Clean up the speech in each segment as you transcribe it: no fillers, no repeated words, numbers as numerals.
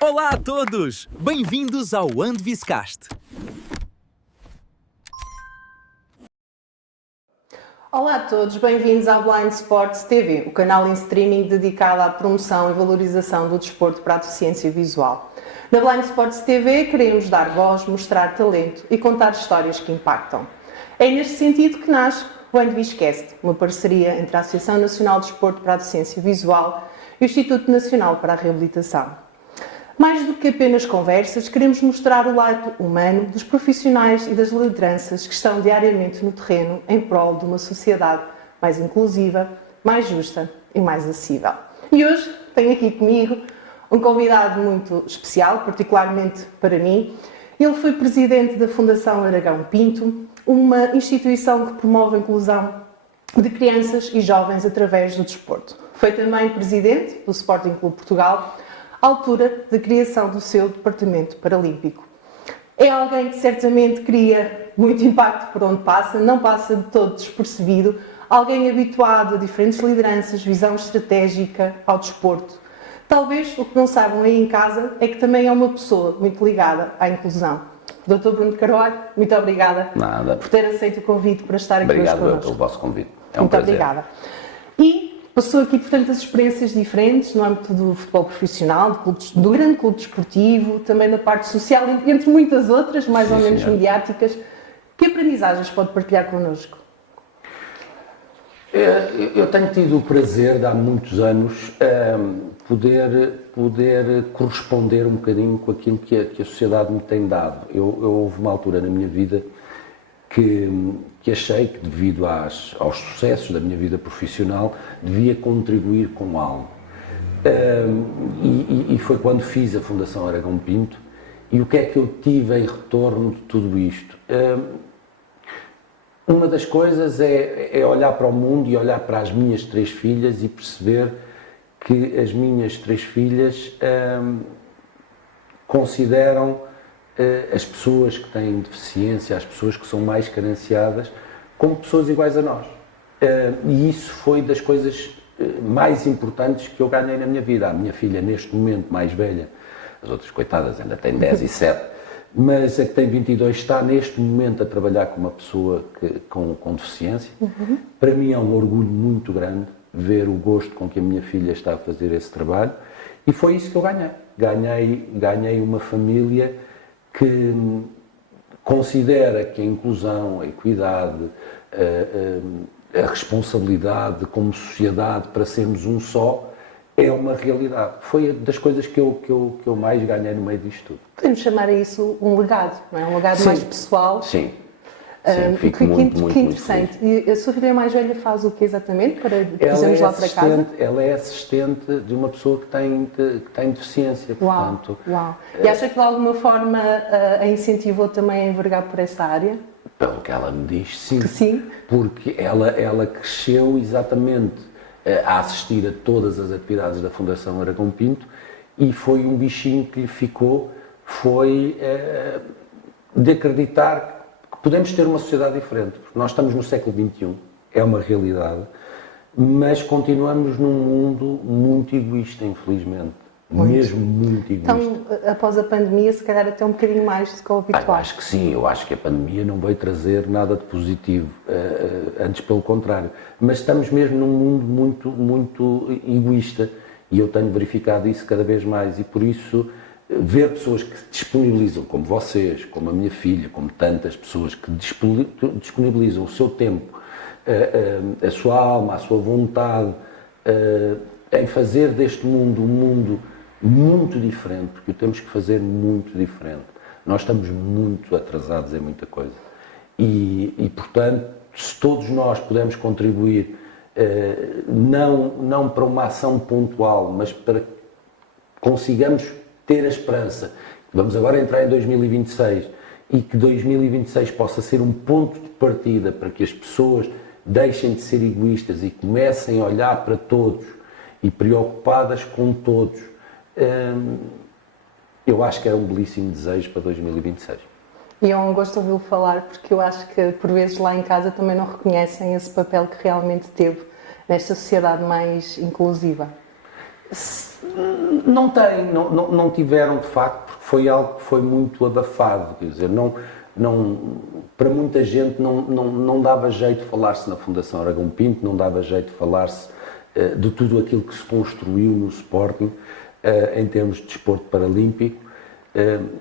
Olá a todos! Bem-vindos ao Andviscast. Olá a todos, bem-vindos à Blind Sports TV, o canal em streaming dedicado à promoção e valorização do desporto para a deficiência visual. Na Blind Sports TV queremos dar voz, mostrar talento e contar histórias que impactam. É neste sentido que nasce o Andviscast, uma parceria entre a Associação Nacional de Desporto para a Deficiência Visual e o Instituto Nacional para a Reabilitação. Mais do que apenas conversas, queremos mostrar o lado humano dos profissionais e das lideranças que estão diariamente no terreno em prol de uma sociedade mais inclusiva, mais justa e mais acessível. E hoje tenho aqui comigo um convidado muito especial, particularmente para mim. Ele foi presidente da Fundação Aragão Pinto, uma instituição que promove a inclusão de crianças e jovens através do desporto. Foi também presidente do Sporting Clube Portugal, à altura da criação do seu departamento paralímpico. É alguém que certamente cria muito impacto por onde passa, não passa de todo despercebido, alguém habituado a diferentes lideranças, visão estratégica ao desporto. Talvez o que não saibam aí em casa é que também é uma pessoa muito ligada à inclusão. Dr. Bruno Carvalho, muito obrigada por ter aceito o convite para estar aqui hoje connosco. Obrigado pelo vosso convite. É um muito prazer. Obrigada. E passou aqui, portanto, as experiências diferentes no âmbito do futebol profissional, do grande clube desportivo, também da parte social, entre muitas outras, mais ou menos mediáticas. Que aprendizagens pode partilhar connosco? Eu tenho tido o prazer, de há muitos anos, poder corresponder um bocadinho com aquilo que a sociedade me tem dado. Houve uma altura na minha vida que achei que, devido aos sucessos da minha vida profissional, devia contribuir com algo. E foi quando fiz a Fundação Aragão Pinto. E o que é que eu tive em retorno de tudo isto? Uma das coisas é olhar para o mundo e olhar para as minhas 3 filhas e perceber que as minhas 3 filhas consideram as pessoas que têm deficiência, as pessoas que são mais carenciadas, como pessoas iguais a nós. E isso foi das coisas mais importantes que eu ganhei na minha vida. A minha filha, neste momento, mais velha, as outras coitadas ainda têm 10 e 7, mas a que tem 22 está neste momento a trabalhar com uma pessoa com deficiência. Para mim é um orgulho muito grande ver o gosto com que a minha filha está a fazer esse trabalho, e foi isso que eu ganhei. Ganhei uma família que considera que a inclusão, a equidade, a responsabilidade como sociedade para sermos um só é uma realidade. Foi das coisas que eu mais ganhei no meio disto tudo. Podemos chamar a isso um legado, não é? Um legado mais pessoal. Sim. Fico muito interessante. Feliz. E a sua filha mais velha faz o que exatamente para fazermos lá para casa? Ela é assistente de uma pessoa que tem deficiência, portanto... Uau! E acha que de alguma forma a incentivou também a envergar por essa área? Pelo que ela me diz, sim. Que sim? Porque ela cresceu exatamente a assistir a todas as atividades da Fundação Aragão Pinto, e foi um bichinho que lhe ficou, foi de acreditar que podemos ter uma sociedade diferente. Nós estamos no século XXI, é uma realidade, mas continuamos num mundo muito egoísta, infelizmente. Mesmo muito egoísta. Então, após a pandemia, se calhar até um bocadinho mais do que o habitual. Eu acho que sim, eu acho que a pandemia não veio trazer nada de positivo, antes pelo contrário. Mas estamos mesmo num mundo muito egoísta, e eu tenho verificado isso cada vez mais, e por isso ver pessoas que disponibilizam, como vocês, como a minha filha, como tantas pessoas que disponibilizam o seu tempo, a sua alma, a sua vontade, em fazer deste mundo um mundo muito diferente, porque o temos que fazer muito diferente. Nós estamos muito atrasados em muita coisa. E portanto, se todos nós pudermos contribuir, não para uma ação pontual, mas para que consigamos ter a esperança, vamos agora entrar em 2026, e que 2026 possa ser um ponto de partida para que as pessoas deixem de ser egoístas e comecem a olhar para todos e preocupadas com todos. Eu acho que é um belíssimo desejo para 2026. E é um gosto ouvi-lo falar, porque eu acho que por vezes lá em casa também não reconhecem esse papel que realmente teve nesta sociedade mais inclusiva. Não tiveram de facto, porque foi algo que foi muito abafado, quer dizer, para muita gente não dava jeito de falar-se na Fundação Aragão Pinto, não dava jeito de falar-se de tudo aquilo que se construiu no Sporting em termos de desporto paralímpico.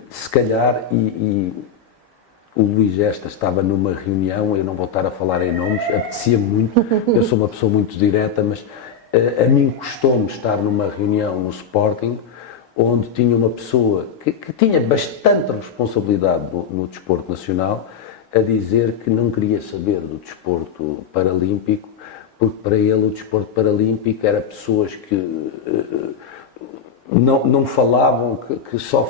Se calhar, e o Luís Gesta estava numa reunião, eu não vou estar a falar em nomes, apetecia muito, eu sou uma pessoa muito direta, mas a mim custou-me estar numa reunião no Sporting, onde tinha uma pessoa que tinha bastante responsabilidade no desporto nacional, a dizer que não queria saber do desporto paralímpico, porque para ele o desporto paralímpico era pessoas que não falavam, que só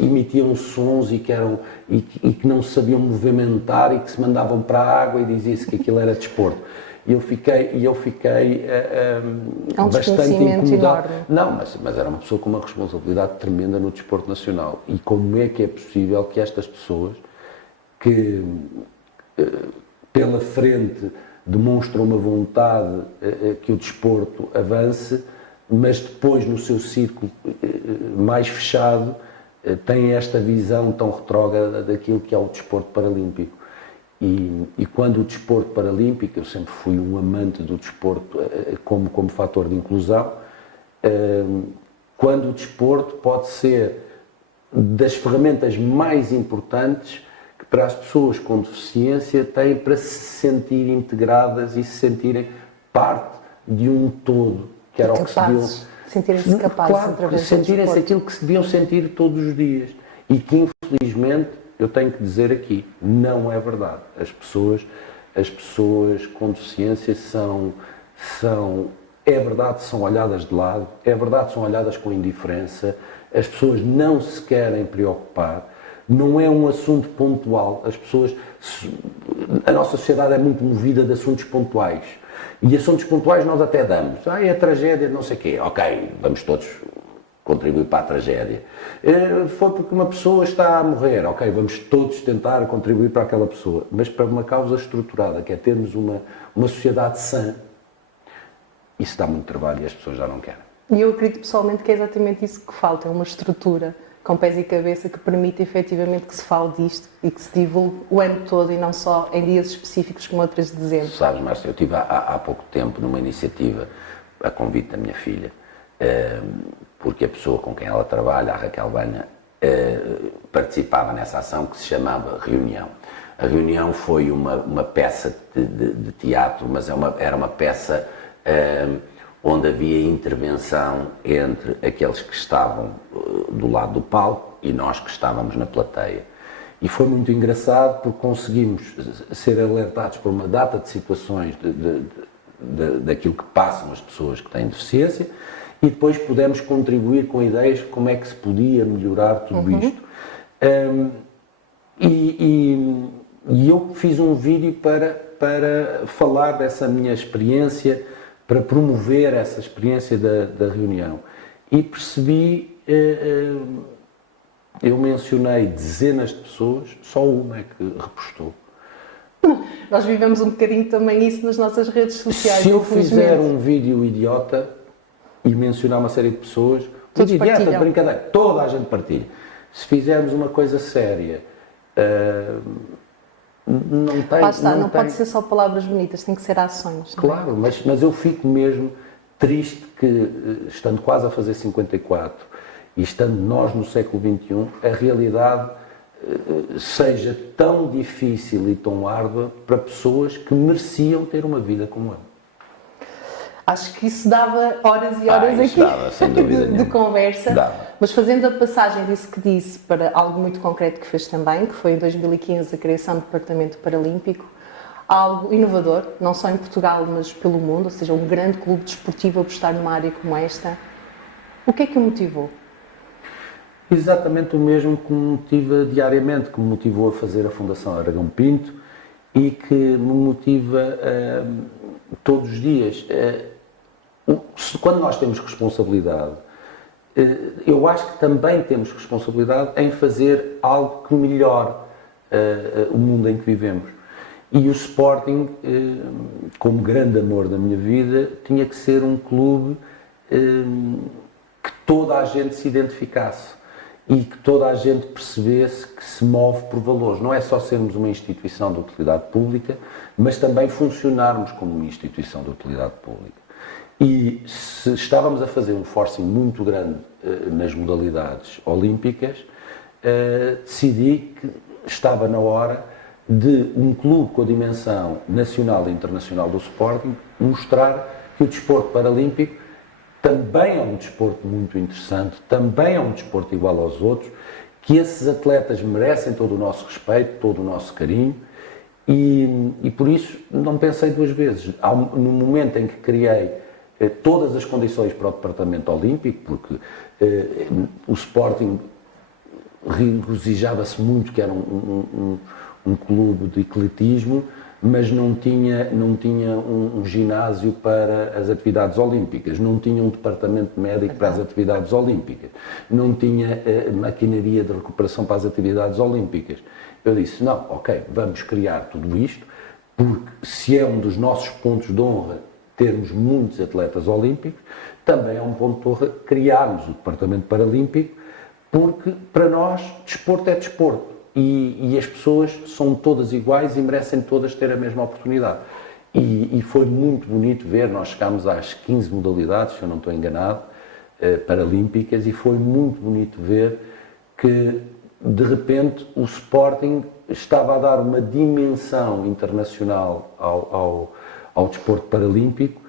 emitiam sons e que não se sabiam movimentar e que se mandavam para a água e dizia-se que aquilo era desporto. E eu fiquei bastante incomodado. Enorme. Não, mas era uma pessoa com uma responsabilidade tremenda no desporto nacional. E como é que é possível que estas pessoas que pela frente demonstram uma vontade que o desporto avance, mas depois no seu círculo mais fechado têm esta visão tão retrógrada daquilo que é o desporto paralímpico. E quando o desporto paralímpico, eu sempre fui um amante do desporto como fator de inclusão, quando o desporto pode ser das ferramentas mais importantes que para as pessoas com deficiência têm para se sentirem integradas e se sentirem parte de um todo, que era o que se deviam... Sentirem-se capazes, claro, através do sentirem-se desporto. aquilo que se deviam sentir todos os dias. E que, infelizmente, eu tenho que dizer aqui, não é verdade. As pessoas com deficiência é verdade, são olhadas de lado, é verdade, são olhadas com indiferença, as pessoas não se querem preocupar, não é um assunto pontual, a nossa sociedade é muito movida de assuntos pontuais. E assuntos pontuais nós até damos. É a tragédia, não sei o quê. Ok, vamos todos contribuir para a tragédia. Foi porque uma pessoa está a morrer. Ok, vamos todos tentar contribuir para aquela pessoa. Mas para uma causa estruturada, que é termos uma sociedade sã, isso dá muito trabalho e as pessoas já não querem. E eu acredito pessoalmente que é exatamente isso que falta, é uma estrutura com pés e cabeça que permite efetivamente que se fale disto e que se divulgue o ano todo e não só em dias específicos como o 3 de dezembro. Sabes, Márcia, eu estive há pouco tempo numa iniciativa, a convite da minha filha, porque a pessoa com quem ela trabalha, a Raquel Banha, participava nessa ação que se chamava Reunião. A Reunião foi uma peça de teatro, mas era uma peça onde havia intervenção entre aqueles que estavam do lado do palco e nós que estávamos na plateia. E foi muito engraçado porque conseguimos ser alertados por uma data de situações daquilo que passam as pessoas que têm deficiência e depois pudemos contribuir com ideias de como é que se podia melhorar tudo isto. E eu fiz um vídeo para falar dessa minha experiência, para promover essa experiência da reunião. E percebi, eu mencionei dezenas de pessoas, só uma é que repostou. Nós vivemos um bocadinho também isso nas nossas redes sociais. Se eu fizer um vídeo idiota e mencionar uma série de pessoas, todos idiota, partilham. brincadeira, toda a gente partilha. Se fizermos uma coisa séria, não tem... Lá está, não pode ser só palavras bonitas, tem que ser ações. Não é? Claro, mas eu fico mesmo triste que, estando quase a fazer 54 e estando nós no século XXI, a realidade seja tão difícil e tão árdua para pessoas que mereciam ter uma vida como eu. Acho que isso dava horas e horas aqui dava, sem dúvida de nenhuma. conversa, Dava. mas fazendo a passagem disso que disse para algo muito concreto que fez também, que foi em 2015 a criação do Departamento Paralímpico, algo inovador, não só em Portugal, mas pelo mundo, ou seja, um grande clube desportivo a apostar numa área como esta. O que é que o motivou? Exatamente o mesmo que me motiva diariamente, que me motivou a fazer a Fundação Aragão Pinto e que me motiva todos os dias. Quando nós temos responsabilidade, eu acho que também temos responsabilidade em fazer algo que melhore o mundo em que vivemos. E o Sporting, como grande amor da minha vida, tinha que ser um clube que toda a gente se identificasse e que toda a gente percebesse que se move por valores. Não é só sermos uma instituição de utilidade pública, mas também funcionarmos como uma instituição de utilidade pública. E se estávamos a fazer um forcing muito grande nas modalidades olímpicas, decidi que estava na hora de um clube com a dimensão nacional e internacional do Sporting mostrar que o desporto paralímpico também é um desporto muito interessante, também é um desporto igual aos outros, que esses atletas merecem todo o nosso respeito, todo o nosso carinho e por isso não pensei duas vezes. No momento em que criei todas as condições para o Departamento Olímpico, porque o Sporting regozijava-se muito que era um clube de ecletismo, mas não tinha um ginásio para as atividades olímpicas, não tinha um departamento médico para as atividades olímpicas, não tinha maquinaria de recuperação para as atividades olímpicas. Eu disse, não, ok, vamos criar tudo isto, porque se é um dos nossos pontos de honra termos muitos atletas olímpicos, também é um ponto de honra criarmos o Departamento Paralímpico, porque para nós desporto é desporto. E as pessoas são todas iguais e merecem todas ter a mesma oportunidade. E foi muito bonito ver, nós chegámos às 15 modalidades, se eu não estou enganado, paralímpicas, e foi muito bonito ver que, de repente, o Sporting estava a dar uma dimensão internacional ao desporto paralímpico,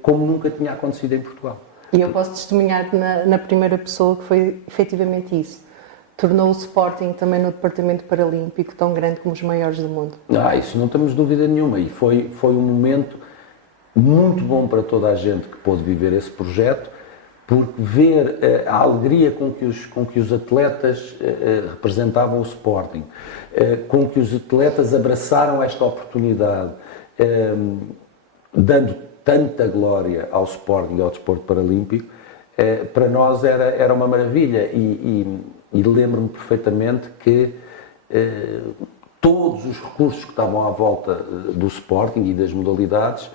como nunca tinha acontecido em Portugal. E eu posso testemunhar na primeira pessoa que foi efetivamente isso. Tornou o Sporting também no Departamento Paralímpico tão grande como os maiores do mundo. Isso não temos dúvida nenhuma, e foi um momento muito bom para toda a gente que pôde viver esse projeto, porque ver a alegria com que os atletas representavam o Sporting, com que os atletas abraçaram esta oportunidade, dando tanta glória ao Sporting e ao desporto paralímpico, para nós era uma maravilha. E lembro-me perfeitamente que todos os recursos que estavam à volta do Sporting e das modalidades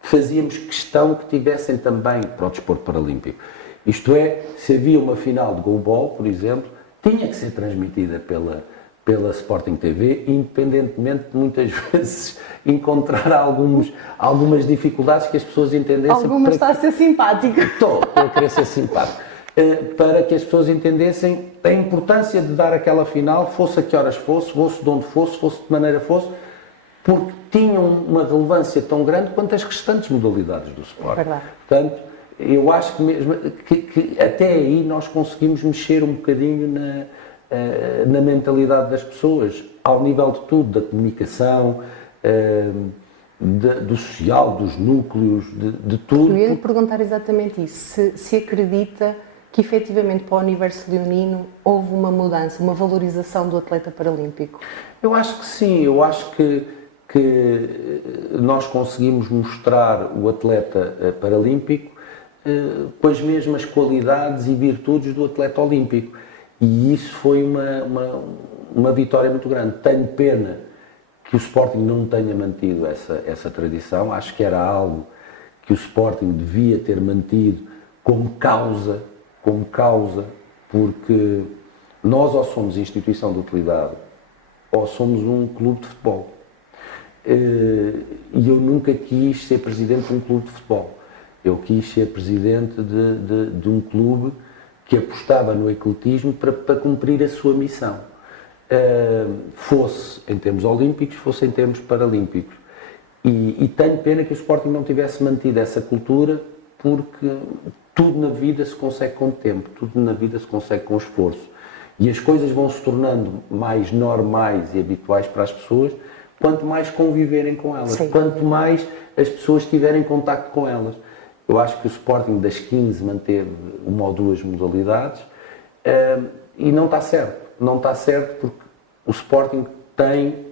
fazíamos questão que tivessem também para o desporto paralímpico. Isto é, se havia uma final de goalball, por exemplo, tinha que ser transmitida pela Sporting TV, independentemente de muitas vezes encontrar algumas dificuldades que as pessoas entendessem. Algumas está a ser simpático. Estou a querer ser simpático. Para que as pessoas entendessem a importância de dar aquela final, fosse a que horas fosse de onde fosse de maneira fosse, porque tinham uma relevância tão grande quanto as restantes modalidades do esporte. Verdade. Portanto, eu acho que mesmo que até aí nós conseguimos mexer um bocadinho na mentalidade das pessoas, ao nível de tudo, da comunicação, do social, dos núcleos, de tudo. Eu ia lhe perguntar exatamente isso, se acredita que efetivamente para o universo leonino houve uma mudança, uma valorização do atleta paralímpico? Eu acho que sim, eu acho que nós conseguimos mostrar o atleta paralímpico com as mesmas qualidades e virtudes do atleta olímpico. E isso foi uma vitória muito grande. Tenho pena que o Sporting não tenha mantido essa tradição. Acho que era algo que o Sporting devia ter mantido como causa, porque nós ou somos instituição de utilidade ou somos um clube de futebol. E eu nunca quis ser presidente de um clube de futebol. Eu quis ser presidente de um clube que apostava no ecletismo para cumprir a sua missão. Fosse em termos olímpicos, fosse em termos paralímpicos. E tenho pena que o Sporting não tivesse mantido essa cultura, porque tudo na vida se consegue com o tempo, tudo na vida se consegue com esforço. E as coisas vão se tornando mais normais e habituais para as pessoas, quanto mais conviverem com elas, Sim. Quanto mais as pessoas tiverem contacto com elas. Eu acho que o Sporting das 15 manteve uma ou duas modalidades e não está certo. Não está certo porque o Sporting tem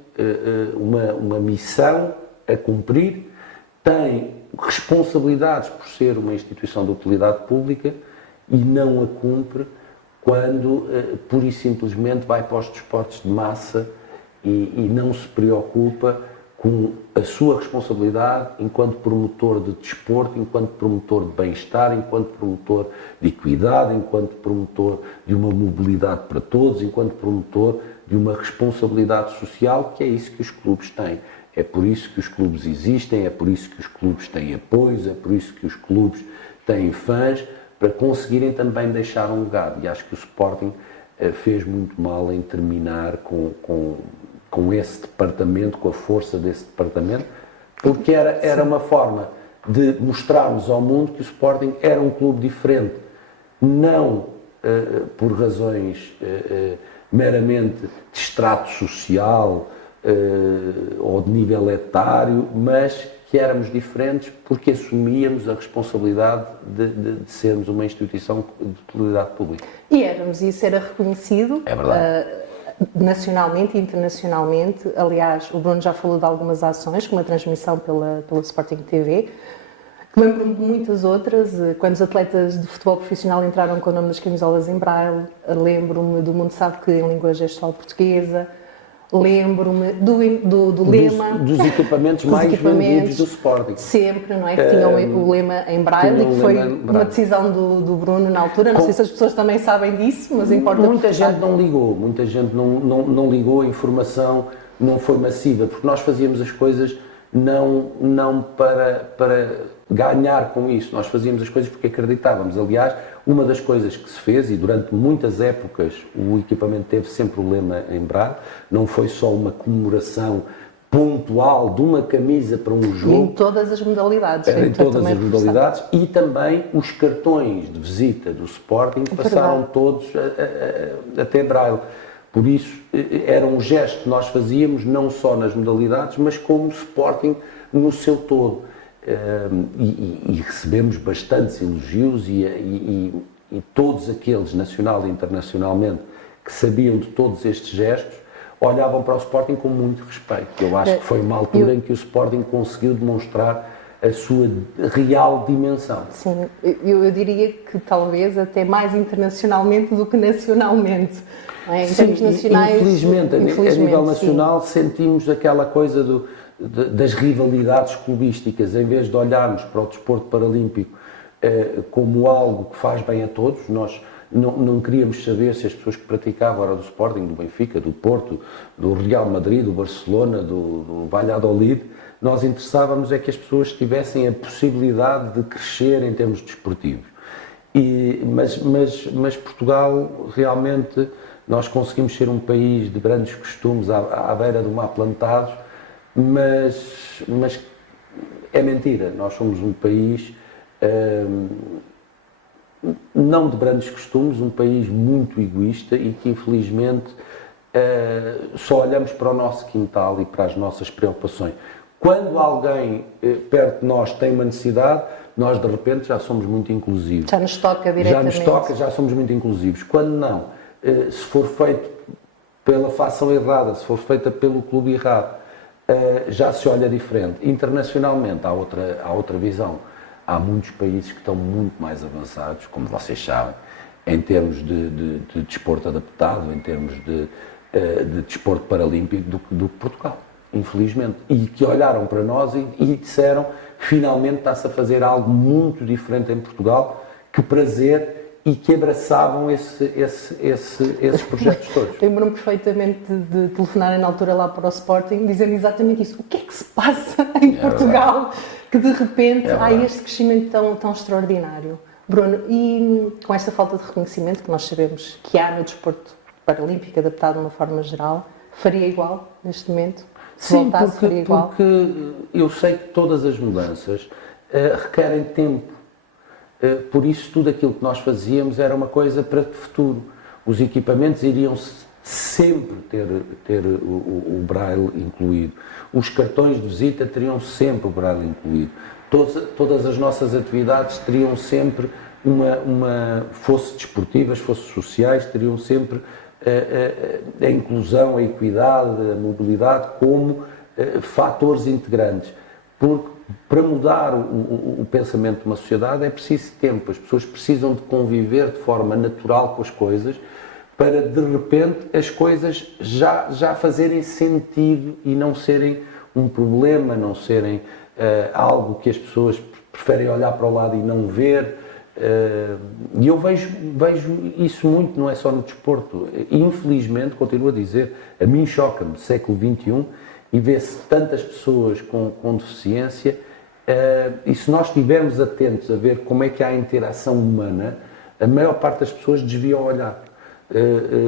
uma missão a cumprir, tem responsabilidades por ser uma instituição de utilidade pública e não a cumpre quando pura e simplesmente vai para os desportos de massa e não se preocupa com a sua responsabilidade enquanto promotor de desporto, enquanto promotor de bem-estar, enquanto promotor de equidade, enquanto promotor de uma mobilidade para todos, enquanto promotor de uma responsabilidade social, que é isso que os clubes têm. É por isso que os clubes existem, é por isso que os clubes têm apoios, é por isso que os clubes têm fãs, para conseguirem também deixar um legado. E acho que o Sporting fez muito mal em terminar com esse departamento, com a força desse departamento, porque era uma forma de mostrarmos ao mundo que o Sporting era um clube diferente, não por razões meramente de extrato social ou de nível etário, mas que éramos diferentes porque assumíamos a responsabilidade de sermos uma instituição de utilidade pública. E éramos, e isso era reconhecido. É verdade. Nacionalmente e internacionalmente. Aliás, o Bruno já falou de algumas ações, como a transmissão pela Sporting TV. Lembro-me de muitas outras, quando os atletas de futebol profissional entraram com o nome das camisolas em braille. Lembro-me do Mundo Sabe Que em língua gestual portuguesa. Lembro-me do lema. Dos equipamentos mais vendidos do Sporting. Sempre, não é? Que tinham o lema em braille, e que foi uma decisão do Bruno na altura. Não sei se as pessoas também sabem disso, mas importa. Muita gente não ligou, muita gente não ligou, a informação não foi massiva, porque nós fazíamos as coisas não para ganhar com isso, nós fazíamos as coisas porque acreditávamos. Aliás, uma das coisas que se fez, e durante muitas épocas o equipamento teve sempre o lema em braille, não foi só uma comemoração pontual de uma camisa para um jogo. Em todas as modalidades. Em todas as modalidades, e também os cartões de visita do Sporting passaram todos a ter braille. Por isso, era um gesto que nós fazíamos, não só nas modalidades, mas como Sporting no seu todo. E recebemos bastantes elogios e todos aqueles, nacional e internacionalmente, que sabiam de todos estes gestos, olhavam para o Sporting com muito respeito. Eu acho que foi uma altura em que o Sporting conseguiu demonstrar a sua real dimensão. Sim, eu diria que talvez até mais internacionalmente do que nacionalmente. Em termos nacionais, infelizmente, a nível nacional, sentimos aquela coisa das rivalidades clubísticas. Em vez de olharmos para o desporto paralímpico como algo que faz bem a todos, nós não queríamos saber se as pessoas que praticavam eram do Sporting, do Benfica, do Porto, do Real Madrid, do Barcelona, do Valladolid. Nós interessávamos é que as pessoas tivessem a possibilidade de crescer em termos desportivos. Mas Portugal, realmente, nós conseguimos ser um país de grandes costumes à beira do mar plantados, mas é mentira. Nós somos um país não de grandes costumes, um país muito egoísta e que, infelizmente, só olhamos para o nosso quintal e para as nossas preocupações. Quando alguém perto de nós tem uma necessidade, nós, de repente, já somos muito inclusivos. Já nos toca diretamente. Já nos toca, já somos muito inclusivos. Quando não, se for feito pela facção errada, se for feita pelo clube errado, já se olha diferente. Internacionalmente há outra visão. Há muitos países que estão muito mais avançados, como vocês sabem, em termos de desporto adaptado, em termos de desporto paralímpico, do que Portugal, infelizmente. E que olharam para nós e disseram, finalmente está-se a fazer algo muito diferente em Portugal, que prazer, e que abraçavam esses projetos todos. Lembro-me perfeitamente de telefonarem na altura lá para o Sporting, dizendo exatamente isso. O que é que se passa em Portugal que de repente há este crescimento tão extraordinário? Bruno, e com esta falta de reconhecimento que nós sabemos que há no desporto paralímpico adaptado de uma forma geral, faria igual neste momento? Se voltasse, faria igual? Porque eu sei que todas as mudanças requerem tempo. Por isso, tudo aquilo que nós fazíamos era uma coisa para o futuro. Os equipamentos iriam sempre ter o braille incluído. Os cartões de visita teriam sempre o braille incluído. Todas as nossas atividades teriam sempre fosse desportivas, fosse sociais, teriam sempre a inclusão, a equidade, a mobilidade como fatores integrantes. Porque para mudar o pensamento de uma sociedade é preciso tempo, as pessoas precisam de conviver de forma natural com as coisas para, de repente, as coisas já fazerem sentido e não serem um problema, não serem algo que as pessoas preferem olhar para o lado e não ver. E eu vejo isso muito, não é só no desporto. Infelizmente, continuo a dizer, a mim choca-me, século XXI, e vê-se tantas pessoas com deficiência, e se nós estivermos atentos a ver como é que há a interação humana, a maior parte das pessoas desvia o olhar.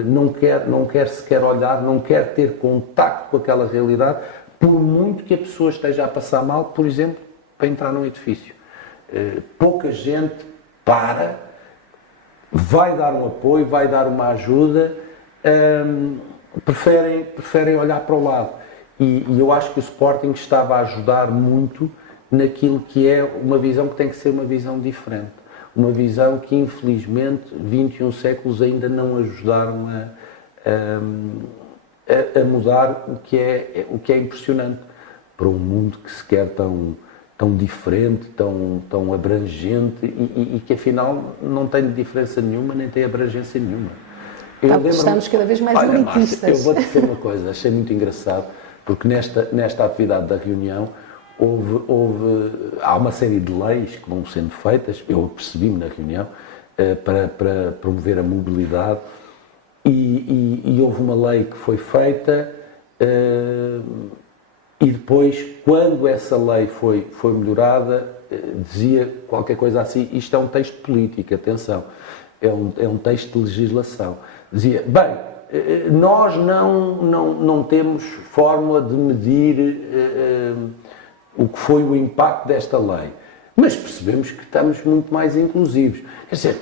Não quer sequer olhar, não quer ter contacto com aquela realidade, por muito que a pessoa esteja a passar mal, por exemplo, para entrar num edifício. Pouca gente vai dar um apoio, vai dar uma ajuda, preferem olhar para o lado. E eu acho que o Sporting estava a ajudar muito naquilo que é uma visão que tem que ser uma visão diferente. Uma visão que, infelizmente, 21 séculos ainda não ajudaram a mudar o que é impressionante para um mundo que se quer tão diferente, tão abrangente e que, afinal, não tem diferença nenhuma, nem tem abrangência nenhuma. Estamos cada vez mais elitistas. Márcia, eu vou dizer uma coisa, achei muito engraçado, porque nesta atividade da reunião há uma série de leis que vão sendo feitas, eu apercebi-me na reunião, para promover a mobilidade, e houve uma lei que foi feita, e depois, quando essa lei foi melhorada, dizia qualquer coisa assim, isto é um texto político, atenção, é um texto de legislação. Dizia, bem, nós não temos fórmula de medir o que foi o impacto desta lei, mas percebemos que estamos muito mais inclusivos. Quer dizer,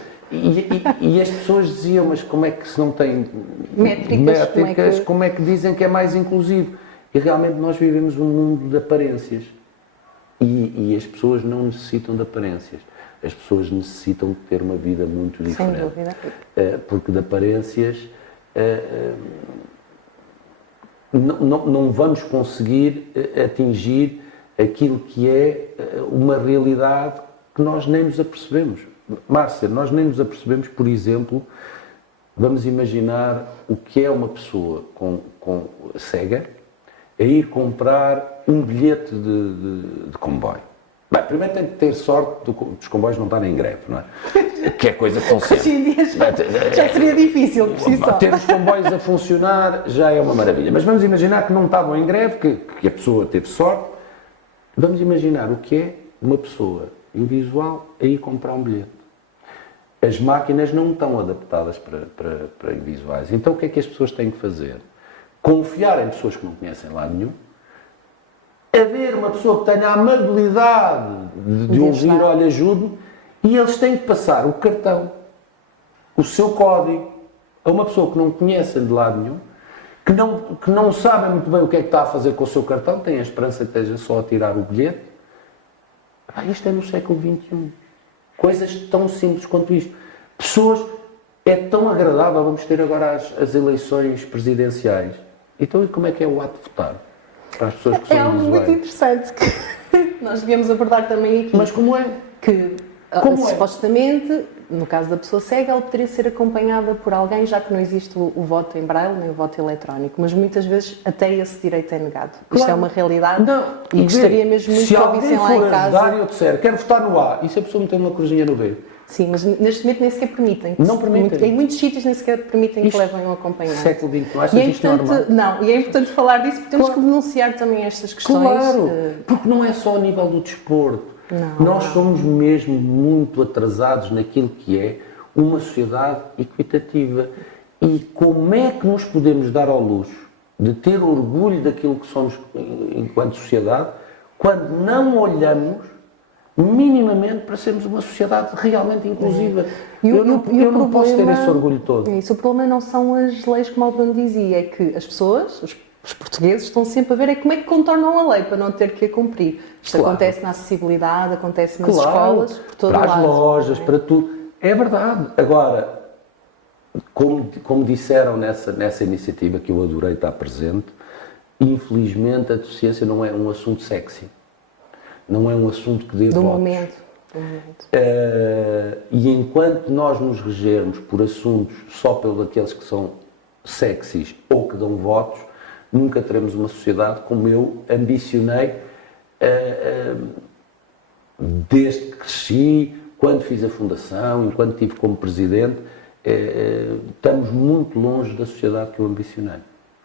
e as pessoas diziam, mas como é que se não tem métricas, como é que dizem que é mais inclusivo? E realmente nós vivemos um mundo de aparências e as pessoas não necessitam de aparências. As pessoas necessitam de ter uma vida muito diferente. Sem dúvida. Porque de aparências não vamos conseguir atingir aquilo que é uma realidade que nós nem nos apercebemos. Márcia, nós nem nos apercebemos, por exemplo, vamos imaginar o que é uma pessoa com cega a ir comprar um bilhete de comboio. Bem, primeiro tem que ter sorte dos comboios não estarem em greve, não é? Que é coisa que funciona. Hoje em dia já seria difícil, por si só. Ter os comboios a funcionar já é uma maravilha. Mas vamos imaginar que não estavam em greve, que a pessoa teve sorte. Vamos imaginar o que é uma pessoa invisual a ir comprar um bilhete. As máquinas não estão adaptadas para invisuais. Então o que é que as pessoas têm que fazer? Confiar em pessoas que não conhecem lado nenhum, haver uma pessoa que tenha a amabilidade de ouvir, olha, ajude, e eles têm que passar o cartão, o seu código, a uma pessoa que não conhecem de lado nenhum, que não sabem muito bem o que é que está a fazer com o seu cartão, tem a esperança que esteja só a tirar o bilhete. Isto é no século XXI. Coisas tão simples quanto isto. Pessoas, é tão agradável, vamos ter agora as eleições presidenciais. Então, e como é que é o ato de votar? Para as pessoas que são algo invisuais? muito interessante que nós devíamos abordar também aqui. Mas como é? Que, supostamente, no caso da pessoa cega, ela poderia ser acompanhada por alguém, já que não existe o voto em braille nem o voto eletrónico, mas muitas vezes até esse direito é negado. Claro. Isto é uma realidade e gostaria mesmo muito que ouvissem lá em casa. Se alguém for ajudar e eu disser, quero votar no A, e se a pessoa meter uma cruzinha no B? Sim, mas neste momento nem sequer permitem. Não permitem. Em muitos sítios nem sequer permitem que levem um acompanhante. Século XX, não achas isto normal? Não, e é importante falar disso porque temos que denunciar também estas questões. Claro, porque não é só a nível do desporto. Nós somos mesmo muito atrasados naquilo que é uma sociedade equitativa. E como é que nos podemos dar ao luxo de ter orgulho daquilo que somos enquanto sociedade, quando não olhamos minimamente para sermos uma sociedade realmente inclusiva? Eu não posso ter esse orgulho todo. Isso, o problema não são as leis, como o Bruno dizia, é que as pessoas, os portugueses, estão sempre a ver como é que contornam a lei para não ter que a cumprir. Isto acontece na acessibilidade, acontece nas escolas, por todo para lado. Para as lojas, para tudo. É verdade. Agora, como disseram nessa iniciativa, que eu adorei estar presente, infelizmente a deficiência não é um assunto sexy. Não é um assunto que dê votos. Momento. E enquanto nós nos regermos por assuntos só pelos aqueles que são sexys ou que dão votos, nunca teremos uma sociedade como eu ambicionei desde que cresci, quando fiz a fundação, enquanto estive como presidente. Estamos muito longe da sociedade que eu ambicionei.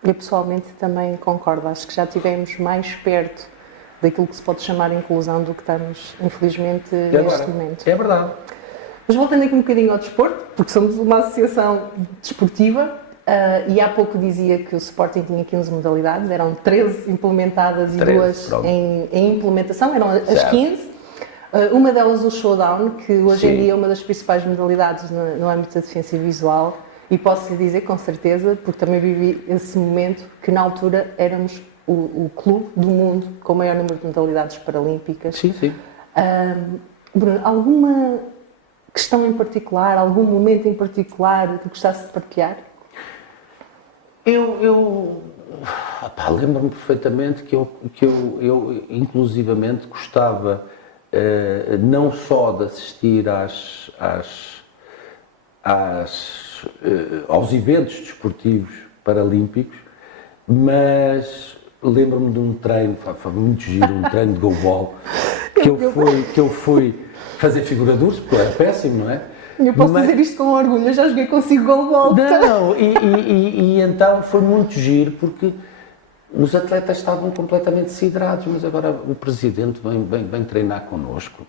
Eu pessoalmente também concordo, acho que já estivemos mais perto daquilo que se pode chamar inclusão do que estamos, infelizmente, neste momento. É verdade. Mas voltando aqui um bocadinho ao desporto, porque somos uma associação desportiva, e há pouco dizia que o Sporting tinha 15 modalidades, eram 13 implementadas e 2 em implementação, eram as 15. Uma delas o Showdown, que hoje em dia é uma das principais modalidades no âmbito da deficiência visual, e posso lhe dizer com certeza, porque também vivi esse momento, que na altura éramos o clube do mundo com o maior número de modalidades paralímpicas. Sim. Bruno, alguma questão em particular, algum momento em particular que gostasse de partilhar? Lembro-me perfeitamente que eu inclusivamente gostava não só de assistir aos eventos desportivos paralímpicos, mas lembro-me de um treino, foi muito giro, um treino de goalball, que eu fui fazer figuraduras, porque eu era péssimo, não é? Eu posso dizer isto com orgulho, eu já joguei consigo goalball. Não, e então foi muito giro, porque os atletas estavam completamente desidratados, mas agora o presidente vem treinar connosco.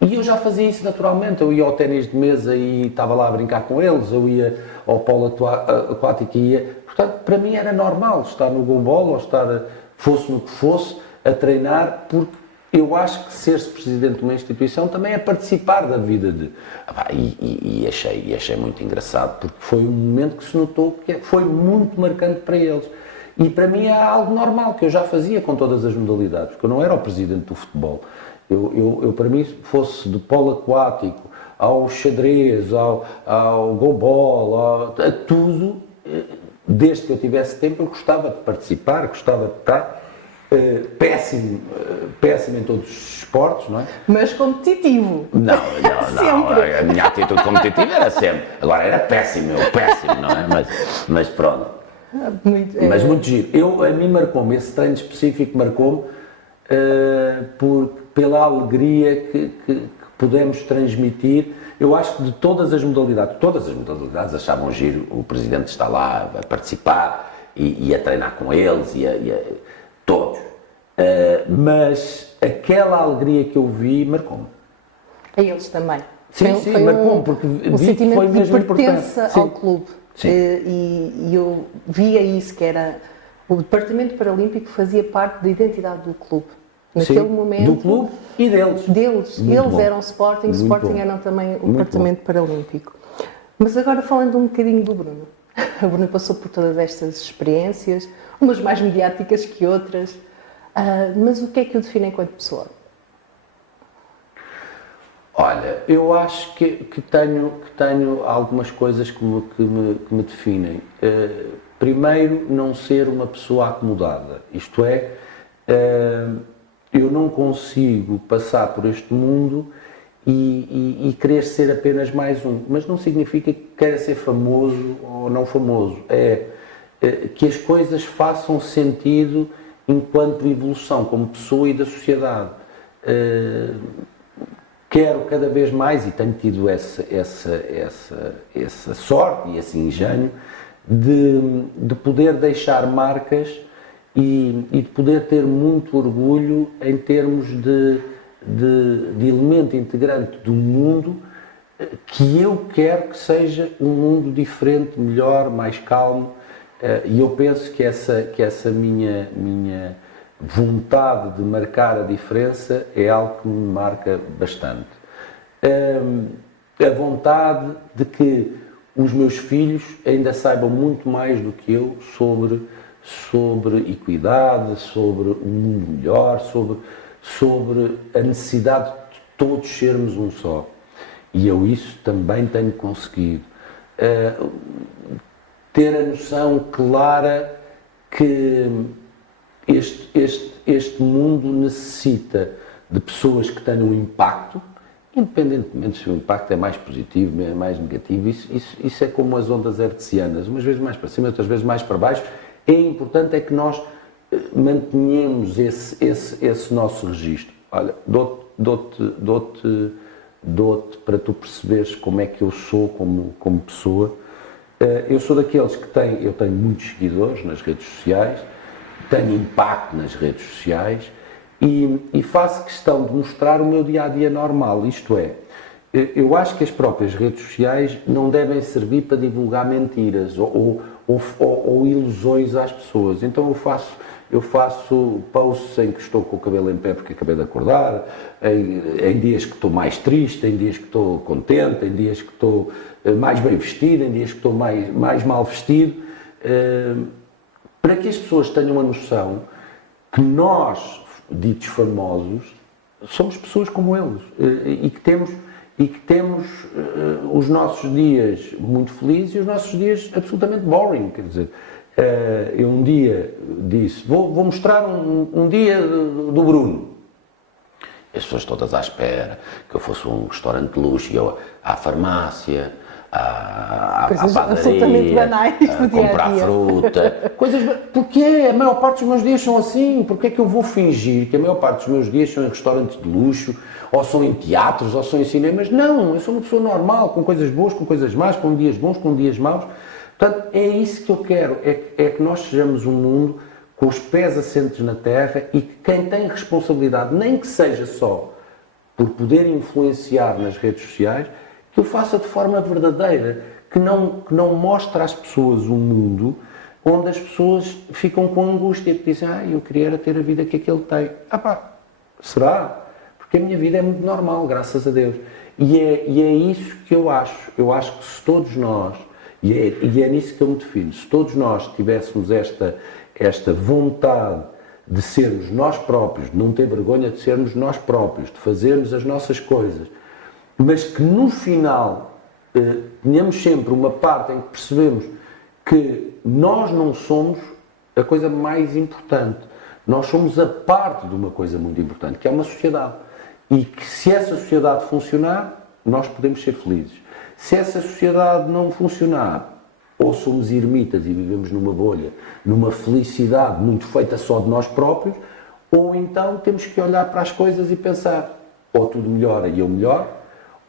E eu já fazia isso naturalmente, eu ia ao ténis de mesa e estava lá a brincar com eles, eu ia ao polo aquático e ia... Portanto, para mim era normal estar no goalball ou estar, fosse no que fosse, a treinar, porque eu acho que ser-se presidente de uma instituição também é participar da vida de... E achei muito engraçado, porque foi um momento que se notou que foi muito marcante para eles. E para mim é algo normal, que eu já fazia com todas as modalidades, porque eu não era o presidente do futebol. Eu para mim, fosse do polo aquático, ao xadrez, ao goalball, a tudo, desde que eu tivesse tempo, eu gostava de participar, gostava de estar. Péssimo em todos os esportes, não é? Mas competitivo. Não. Sempre. A minha atitude competitiva era sempre. Agora era péssimo, não é? Mas pronto. Mas muito giro. A mim marcou-me, esse treino específico marcou-me pela alegria que pudemos transmitir. Eu acho que de todas as modalidades achavam giro o presidente estar lá a participar e a treinar com eles, todos. Mas aquela alegria que eu vi marcou-me. A eles também. Sim, marcou-me, porque vi que foi mesmo importante. Pertença ao clube. E eu via isso, que era o Departamento Paralímpico fazia parte da identidade do clube. Naquele momento. Do clube e deles. Eles eram Sporting, o Sporting eram também o Departamento Paralímpico. Mas agora falando um bocadinho do Bruno. O Bruno passou por todas estas experiências, umas mais mediáticas que outras, mas o que é que o define enquanto pessoa? Olha, eu acho que tenho algumas coisas que me definem. Primeiro, não ser uma pessoa acomodada, isto é, eu não consigo passar por este mundo e querer ser apenas mais um, mas não significa que queira ser famoso ou não famoso, que as coisas façam sentido enquanto evolução como pessoa e da sociedade. Quero cada vez mais, e tenho tido essa sorte e esse engenho, de poder deixar marcas e de poder ter muito orgulho em termos de elemento integrante do mundo que eu quero que seja um mundo diferente, melhor, mais calmo, e eu penso que essa minha vontade de marcar a diferença é algo que me marca bastante. A vontade de que os meus filhos ainda saibam muito mais do que eu sobre equidade, sobre um mundo melhor, sobre a necessidade de todos sermos um só. E eu isso também tenho conseguido. Ter a noção clara que este mundo necessita de pessoas que tenham impacto independentemente se o impacto é mais positivo, é mais negativo, isso é como as ondas hertzianas, umas vezes mais para cima, outras vezes mais para baixo. É importante é que nós mantenhamos esse nosso registro. Olha, dou-te para tu perceberes como é que eu sou como pessoa. Eu sou daqueles que eu tenho muitos seguidores nas redes sociais, tenho impacto nas redes sociais e faço questão de mostrar o meu dia-a-dia normal, isto é, eu acho que as próprias redes sociais não devem servir para divulgar mentiras ou ilusões às pessoas. Então eu faço posts em que estou com o cabelo em pé porque acabei de acordar, em dias que estou mais triste, em dias que estou contente, em dias que estou mais bem vestido, em dias que estou mais mal vestido, para que as pessoas tenham a noção que nós, ditos famosos, somos pessoas como eles e que temos os nossos dias muito felizes e os nossos dias absolutamente boring, quer dizer, eu um dia disse, vou mostrar um dia do Bruno. As pessoas todas à espera que eu fosse um restaurante de luxo, e eu à farmácia, à coisas padaria, absolutamente banais do dia a comprar dia. fruta, Porquê? A maior parte dos meus dias são assim. Porquê é que eu vou fingir que a maior parte dos meus dias são em restaurantes de luxo, ou são em teatros, ou são em cinemas? Não, eu sou uma pessoa normal, com coisas boas, com coisas más, com dias bons, com dias maus. Portanto, é isso que eu quero, é que nós sejamos um mundo com os pés assentes na terra e que quem tem responsabilidade, nem que seja só por poder influenciar nas redes sociais, que o faça de forma verdadeira, que não mostre às pessoas um mundo onde as pessoas ficam com angústia, que dizem, eu queria ter a vida que aquele tem. Será? Porque a minha vida é muito normal, graças a Deus. E é isso que eu acho. Eu acho que se todos nós, e é nisso que eu me defino, se todos nós tivéssemos esta vontade de sermos nós próprios, de não ter vergonha de sermos nós próprios, de fazermos as nossas coisas, mas que no final tenhamos sempre uma parte em que percebemos que nós não somos a coisa mais importante, nós somos a parte de uma coisa muito importante, que é uma sociedade. E que se essa sociedade funcionar, nós podemos ser felizes. Se essa sociedade não funcionar, ou somos ermitas e vivemos numa bolha, numa felicidade muito feita só de nós próprios, ou então temos que olhar para as coisas e pensar, ou tudo melhora e eu melhoro,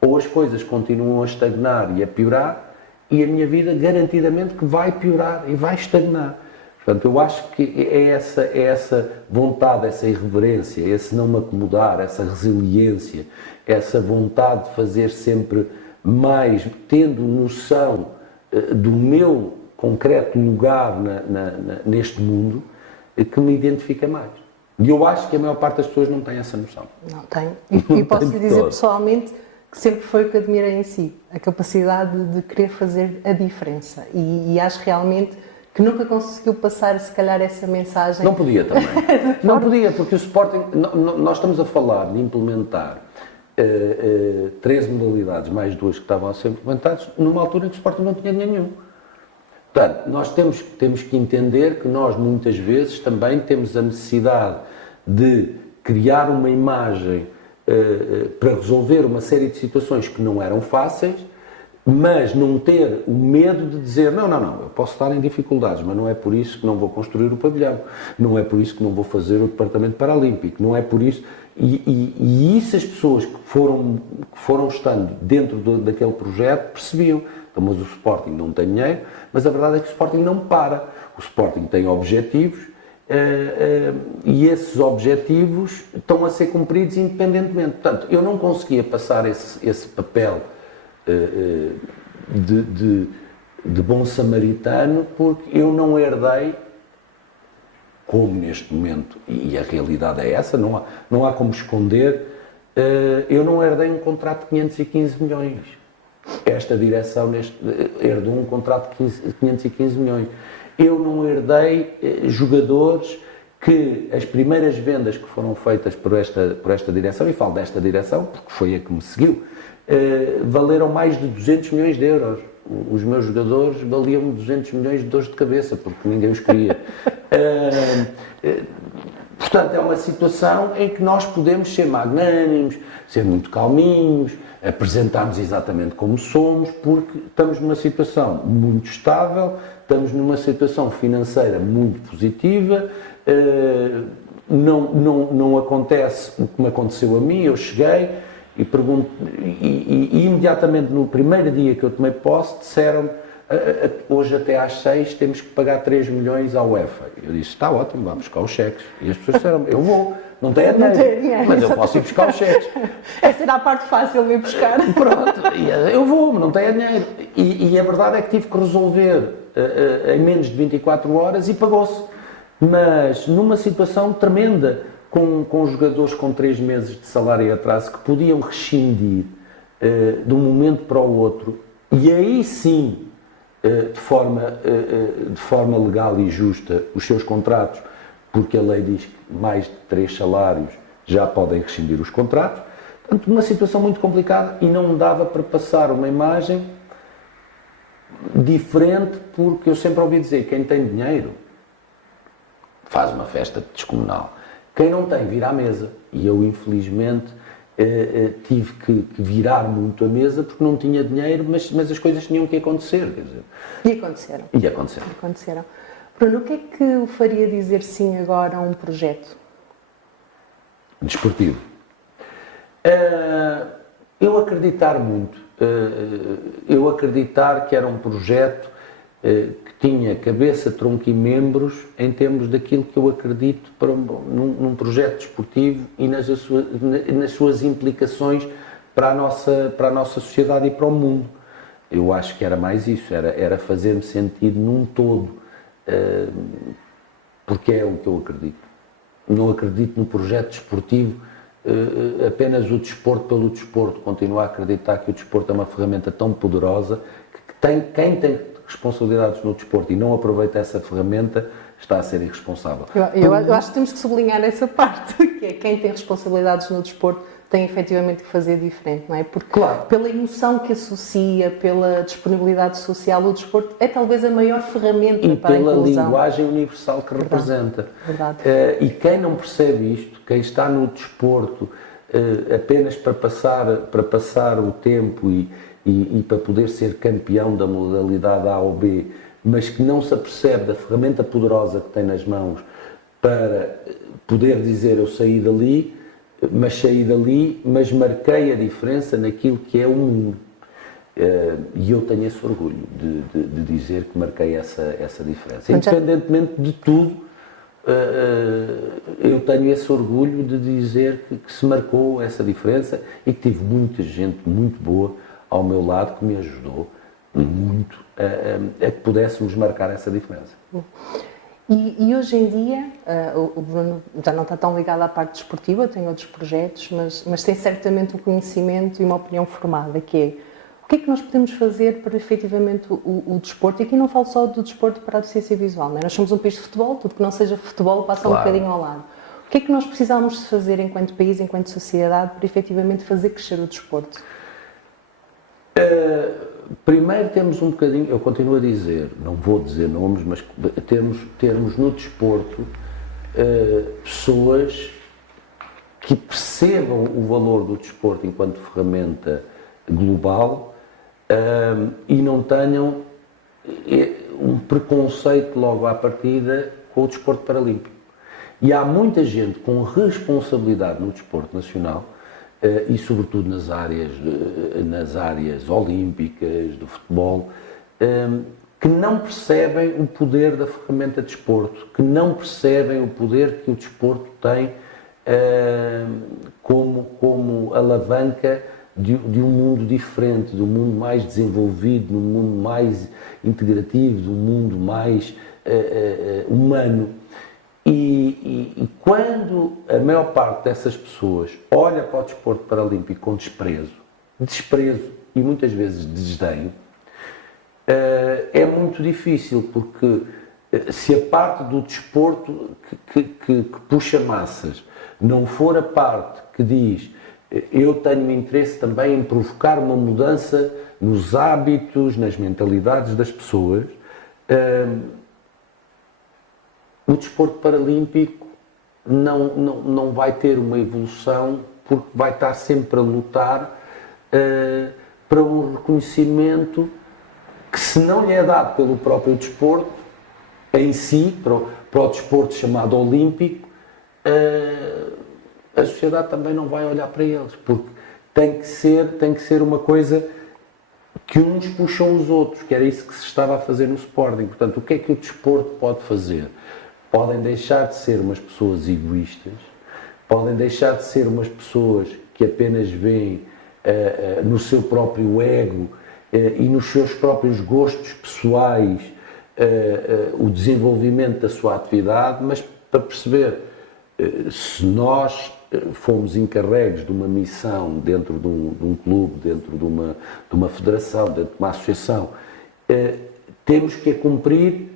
ou as coisas continuam a estagnar e a piorar, e a minha vida garantidamente que vai piorar e vai estagnar. Portanto, eu acho que é essa vontade, essa irreverência, esse não me acomodar, essa resiliência, essa vontade de fazer sempre mais, tendo noção do meu concreto lugar neste mundo, que me identifica mais. E eu acho que a maior parte das pessoas não tem essa noção. Não tem. E posso lhe dizer pessoalmente que sempre foi o que admirei em si, a capacidade de querer fazer a diferença. E acho realmente que nunca conseguiu passar, se calhar, essa mensagem. Não podia também. Não podia, porque o Sporting, nós estamos a falar de implementar 13 modalidades, mais 2 que estavam a ser implementadas, numa altura em que o Sporting não tinha nenhum. Portanto, nós temos que entender que nós, muitas vezes, também temos a necessidade de criar uma imagem para resolver uma série de situações que não eram fáceis, mas não ter o medo de dizer, não, eu posso estar em dificuldades, mas não é por isso que não vou construir o pavilhão, não é por isso que não vou fazer o departamento paralímpico, não é por isso... E isso as pessoas que foram estando dentro daquele projeto percebiam. Então, mas o Sporting não tem dinheiro, mas a verdade é que o Sporting não para. O Sporting tem objetivos e esses objetivos estão a ser cumpridos independentemente. Portanto, eu não conseguia passar esse papel de bom samaritano porque eu não herdei, como neste momento, e a realidade é essa, não há como esconder, eu não herdei um contrato de 515 milhões. Esta direção herdou um contrato de 515 milhões. Eu não herdei jogadores que as primeiras vendas que foram feitas por esta direção, e falo desta direção porque foi a que me seguiu, valeram mais de 200 milhões de euros. Os meus jogadores valiam 200 milhões de dores de cabeça, porque ninguém os queria. Portanto, é uma situação em que nós podemos ser magnânimos, ser muito calminhos, apresentarmos exatamente como somos, porque estamos numa situação muito estável, estamos numa situação financeira muito positiva, não acontece o que me aconteceu a mim. Eu cheguei e pergunto, e imediatamente no primeiro dia que eu tomei posse disseram-me: hoje até às 6 temos que pagar 3 milhões à UEFA. Eu disse: está ótimo, vamos buscar os cheques. E as pessoas disseram: eu vou, não tenho dinheiro, mas eu posso ir buscar os cheques. Essa era a parte fácil de ir buscar. Pronto, eu vou, mas não tenho dinheiro. E a verdade é que tive que resolver em menos de 24 horas e pagou-se. Mas numa situação tremenda, com jogadores com 3 meses de salário em atraso que podiam rescindir de um momento para o outro, e aí sim, de forma legal e justa, os seus contratos, porque a lei diz que mais de 3 salários já podem rescindir os contratos. Portanto, uma situação muito complicada, e não dava para passar uma imagem diferente, porque eu sempre ouvi dizer: quem tem dinheiro faz uma festa descomunal, quem não tem vira à mesa. E eu, infelizmente, tive que virar muito a mesa porque não tinha dinheiro, mas as coisas tinham que acontecer, quer dizer. E aconteceram. E aconteceram. Aconteceram. Bruno, o que é que o faria dizer sim agora a um projeto Desportivo? Eu acreditar muito. Eu acreditar que era um projeto que tinha cabeça, tronco e membros em termos daquilo que eu acredito num projeto desportivo e nas suas implicações para a nossa sociedade e para o mundo. Eu acho que era mais isso, era fazer-me sentir num todo, porque é o que eu acredito. Não acredito no projeto desportivo apenas o desporto pelo desporto. Continuo a acreditar que o desporto é uma ferramenta tão poderosa que quem tem responsabilidades no desporto e não aproveita essa ferramenta está a ser irresponsável. Eu acho que temos que sublinhar essa parte, que é quem tem responsabilidades no desporto tem efetivamente que fazer diferente, não é? Porque claro, pela emoção que associa, pela disponibilidade social, o desporto é talvez a maior ferramenta e para a inclusão. E pela linguagem universal que representa. Verdade. E quem não percebe isto, quem está no desporto apenas para passar o tempo e para poder ser campeão da modalidade A ou B, mas que não se apercebe da ferramenta poderosa que tem nas mãos para poder dizer: eu saí dali, mas marquei a diferença naquilo que é o mundo. E eu tenho esse orgulho de dizer que marquei essa diferença. Independentemente de tudo, eu tenho esse orgulho de dizer que se marcou essa diferença e que tive muita gente muito boa ao meu lado que me ajudou muito a que pudéssemos marcar essa diferença. E hoje em dia, o Bruno já não está tão ligado à parte desportiva, tem outros projetos, mas tem certamente um conhecimento e uma opinião formada, que é: o que é que nós podemos fazer para efetivamente o desporto? E aqui não falo só do desporto para a deficiência visual, não é? Nós somos um país de futebol, tudo que não seja futebol passa um bocadinho ao lado. O que é que nós precisamos de fazer enquanto país, enquanto sociedade, para efetivamente fazer crescer o desporto? Primeiro temos um bocadinho, eu continuo a dizer, não vou dizer nomes, mas termos no desporto pessoas que percebam o valor do desporto enquanto ferramenta global e não tenham um preconceito logo à partida com o desporto paralímpico. E há muita gente com responsabilidade no desporto nacional e sobretudo nas áreas olímpicas, do futebol, que não percebem o poder da ferramenta de desporto, que não percebem o poder que o desporto tem como alavanca de um mundo diferente, de um mundo mais desenvolvido, de um mundo mais integrativo, de um mundo mais humano. E quando a maior parte dessas pessoas olha para o desporto paralímpico com desprezo e muitas vezes desdém, é muito difícil, porque se a parte do desporto que puxa massas não for a parte que diz: eu tenho interesse também em provocar uma mudança nos hábitos, nas mentalidades das pessoas, o desporto paralímpico não vai ter uma evolução, porque vai estar sempre a lutar para um reconhecimento que, se não lhe é dado pelo próprio desporto em si, para o desporto chamado olímpico, a sociedade também não vai olhar para eles, porque tem que ser uma coisa que uns puxam os outros, que era isso que se estava a fazer no Sporting. Portanto, o que é que o desporto pode fazer? Podem deixar de ser umas pessoas egoístas, podem deixar de ser umas pessoas que apenas veem no seu próprio ego e nos seus próprios gostos pessoais o desenvolvimento da sua atividade, mas para perceber, se nós fomos encarregues de uma missão dentro de um clube, dentro de uma federação, dentro de uma associação, temos que a cumprir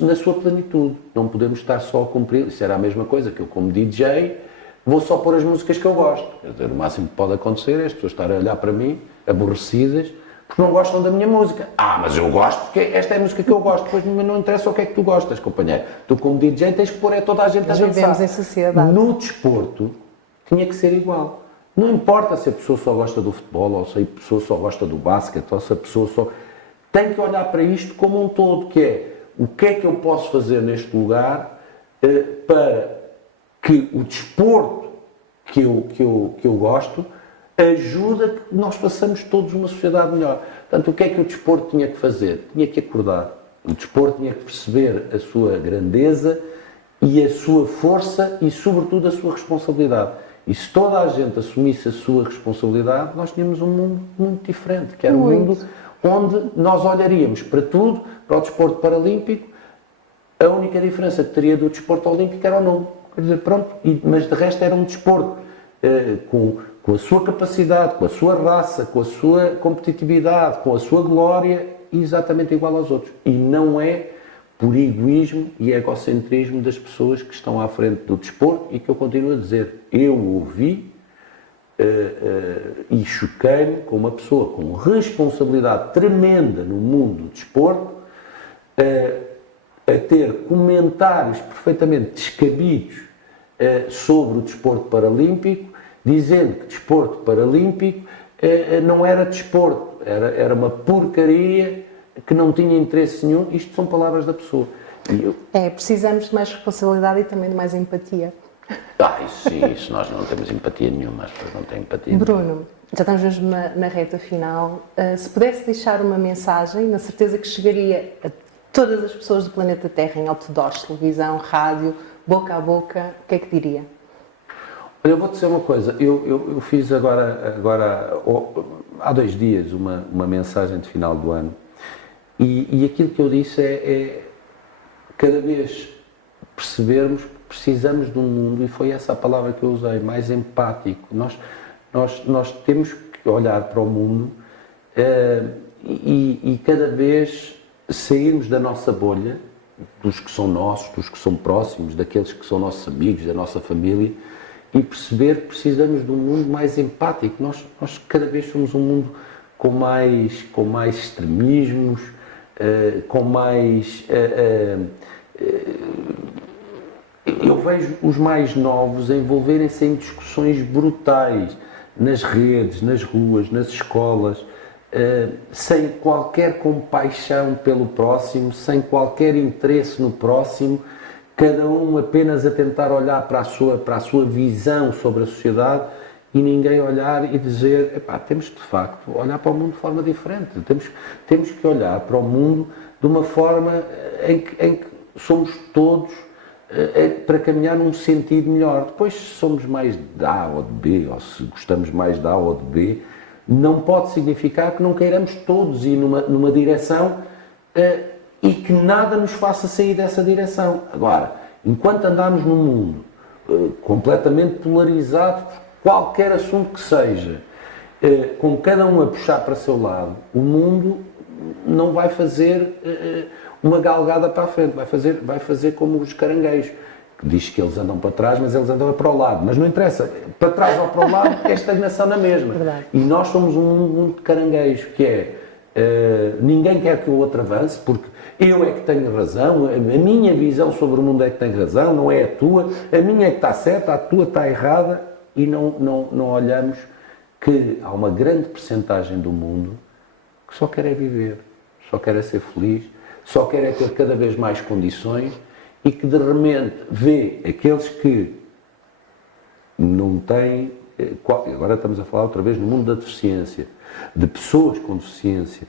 na sua plenitude. Não podemos estar só a cumprir. Isso era a mesma coisa que eu, como DJ, vou só pôr as músicas que eu gosto. Quer dizer, o máximo que pode acontecer é as pessoas estarem a olhar para mim, aborrecidas, porque não gostam da minha música. Mas eu gosto porque esta é a música que eu gosto. Depois não interessa o que é que tu gostas, companheiro. Tu, como DJ, tens que pôr toda a gente a dançar. Nós vivemos em sociedade. No desporto, tinha que ser igual. Não importa se a pessoa só gosta do futebol, ou se a pessoa só gosta do basquete, ou se a pessoa só... Tem que olhar para isto como um todo, que é o que é que eu posso fazer neste lugar para que o desporto que eu gosto ajude a que nós façamos todos uma sociedade melhor. Portanto, o que é que o desporto tinha que fazer? Tinha que acordar. O desporto tinha que perceber a sua grandeza e a sua força e, sobretudo, a sua responsabilidade. E se toda a gente assumisse a sua responsabilidade, nós tínhamos um mundo muito diferente, que era um mundo onde nós olharíamos para tudo, para o desporto paralímpico. A única diferença que teria do desporto olímpico era o nome. Quer dizer, pronto, mas de resto era um desporto com a sua capacidade, com a sua raça, com a sua competitividade, com a sua glória, exatamente igual aos outros. E não é por egoísmo e egocentrismo das pessoas que estão à frente do desporto, e que eu continuo a dizer, eu ouvi e choquei-me com uma pessoa com responsabilidade tremenda no mundo do desporto a ter comentários perfeitamente descabidos sobre o desporto paralímpico, dizendo que desporto paralímpico não era desporto, era uma porcaria que não tinha interesse nenhum. Isto são palavras da pessoa. Precisamos de mais responsabilidade e também de mais empatia. Isso nós não temos empatia nenhuma, as pessoas não têm empatia Bruno, nenhuma. já estamos mesmo na reta final. Se pudesse deixar uma mensagem, na certeza que chegaria a todas as pessoas do planeta Terra, em outdoors, televisão, rádio, boca a boca, o que é que diria? Olha, eu vou te dizer uma coisa, eu fiz agora há 2 dias uma mensagem de final do ano, e aquilo que eu disse é cada vez percebermos que precisamos de um mundo, e foi essa a palavra que eu usei, mais empático. Nós temos que olhar para o mundo e cada vez sairmos da nossa bolha, dos que são nossos, dos que são próximos, daqueles que são nossos amigos, da nossa família, e perceber que precisamos de um mundo mais empático. Nós cada vez somos um mundo com mais extremismos, com mais... eu vejo os mais novos a envolverem-se em discussões brutais nas redes, nas ruas, nas escolas, sem qualquer compaixão pelo próximo, sem qualquer interesse no próximo, cada um apenas a tentar olhar para a sua visão sobre a sociedade, e ninguém olhar e dizer, temos que de facto olhar para o mundo de forma diferente, temos que olhar para o mundo de uma forma em que somos todos para caminhar num sentido melhor. Depois, se somos mais de A ou de B, ou se gostamos mais de A ou de B, não pode significar que não queiramos todos ir numa direção e que nada nos faça sair dessa direção. Agora, enquanto andarmos num mundo completamente polarizado por qualquer assunto que seja, com cada um a puxar para o seu lado, o mundo não vai fazer uma galgada para a frente, vai fazer como os caranguejos, que diz que eles andam para trás, mas eles andam para o lado. Mas não interessa, para trás ou para o lado é estagnação na mesma. Verdade. E nós somos um mundo de caranguejos, que ninguém quer que o outro avance, porque eu é que tenho razão, a minha visão sobre o mundo é que tem razão, não é a tua, a minha é que está certa, a tua está errada, e não olhamos que há uma grande percentagem do mundo que só quer é viver, só quer é ser feliz, só quer é ter cada vez mais condições, e que de repente vê aqueles que não têm, agora estamos a falar outra vez no mundo da deficiência, de pessoas com deficiência,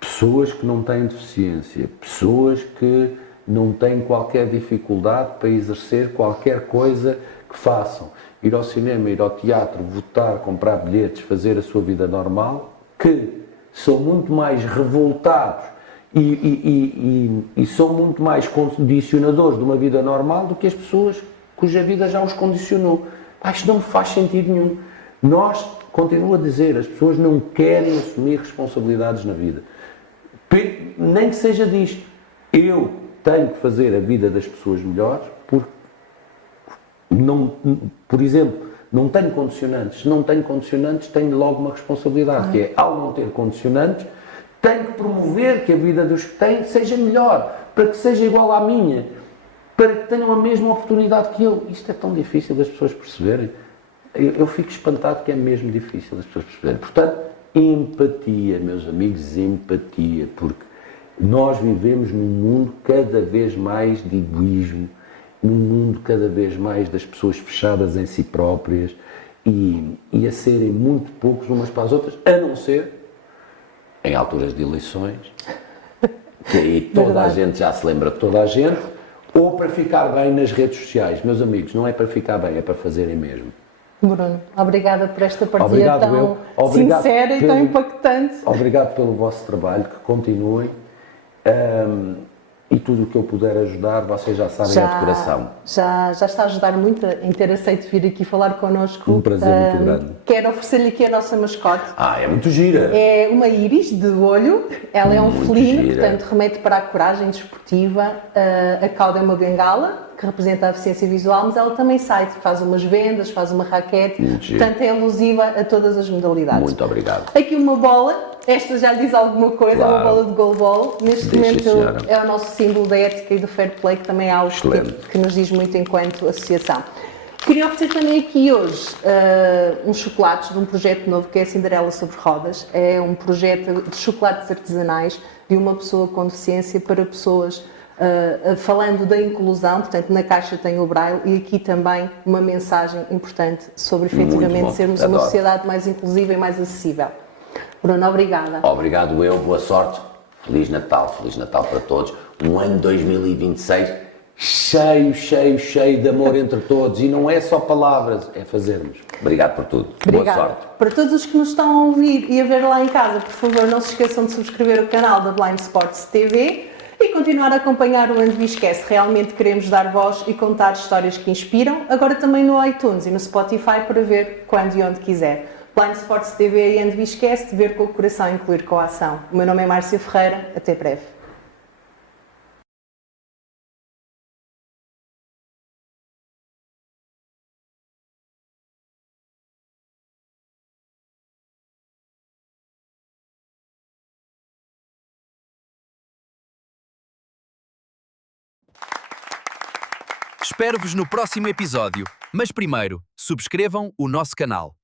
pessoas que não têm deficiência, pessoas que não têm qualquer dificuldade para exercer qualquer coisa que façam, ir ao cinema, ir ao teatro, votar, comprar bilhetes, fazer a sua vida normal, que são muito mais revoltados e são muito mais condicionadores de uma vida normal do que as pessoas cuja vida já os condicionou. Isto não me faz sentido nenhum. Nós, continuo a dizer, as pessoas não querem assumir responsabilidades na vida. Nem que seja disto. Eu tenho que fazer a vida das pessoas melhores porque, por exemplo, não tenho condicionantes. Se não tenho condicionantes, tenho logo uma responsabilidade, que é, ao não ter condicionantes, tenho que promover que a vida dos que têm seja melhor, para que seja igual à minha, para que tenham a mesma oportunidade que eu. Isto é tão difícil das pessoas perceberem. Eu fico espantado que é mesmo difícil das pessoas perceberem. Portanto, empatia, meus amigos, empatia, porque nós vivemos num mundo cada vez mais de egoísmo, num mundo cada vez mais das pessoas fechadas em si próprias e a serem muito poucos umas para as outras, a não ser em alturas de eleições, que aí toda a gente já se lembra de toda a gente, ou para ficar bem nas redes sociais. Meus amigos, não é para ficar bem, é para fazerem mesmo. Bruno, obrigada por esta partilha tão sincera e tão impactante. Obrigado pelo vosso trabalho, que continuem. E tudo o que eu puder ajudar, vocês já sabem, é de coração. Já está a ajudar muito em ter aceito vir aqui falar connosco. Um prazer muito grande. Quero oferecer-lhe aqui a nossa mascote. É muito gira. É uma íris de olho, ela é um Muito felino, gira. portanto remete para a coragem desportiva. A cauda é uma bengala, que representa a deficiência visual, mas ela também faz umas vendas, faz uma raquete, portanto é alusiva a todas as modalidades. Muito obrigado. Aqui uma bola, esta já lhe diz alguma coisa, Claro. uma bola de goalball. Neste Deixa, momento senhora. é o nosso símbolo da ética e do fair play, que também é algo que nos diz muito enquanto associação. Queria oferecer também aqui hoje uns chocolates de um projeto novo que é a Cinderela sobre Rodas. É um projeto de chocolates artesanais de uma pessoa com deficiência para pessoas falando da inclusão, portanto na caixa tem o braille e aqui também uma mensagem importante sobre efetivamente sermos uma sociedade mais inclusiva e mais acessível. Bruno, obrigada. Obrigado eu, boa sorte, Feliz Natal para todos, um ano 2026 cheio de amor entre todos, e não é só palavras, é fazermos. Obrigado por tudo, Obrigada. Boa sorte. Para todos os que nos estão a ouvir e a ver lá em casa, por favor não se esqueçam de subscrever o canal da Blind Sports TV e continuar a acompanhar o Andviscast. Realmente queremos dar voz e contar histórias que inspiram, agora também no iTunes e no Spotify para ver quando e onde quiser. Blind Sports TV e Andviscast, ver com o coração e incluir com a ação. O meu nome é Márcia Ferreira, até breve. Espero-vos no próximo episódio. Mas primeiro, subscrevam o nosso canal.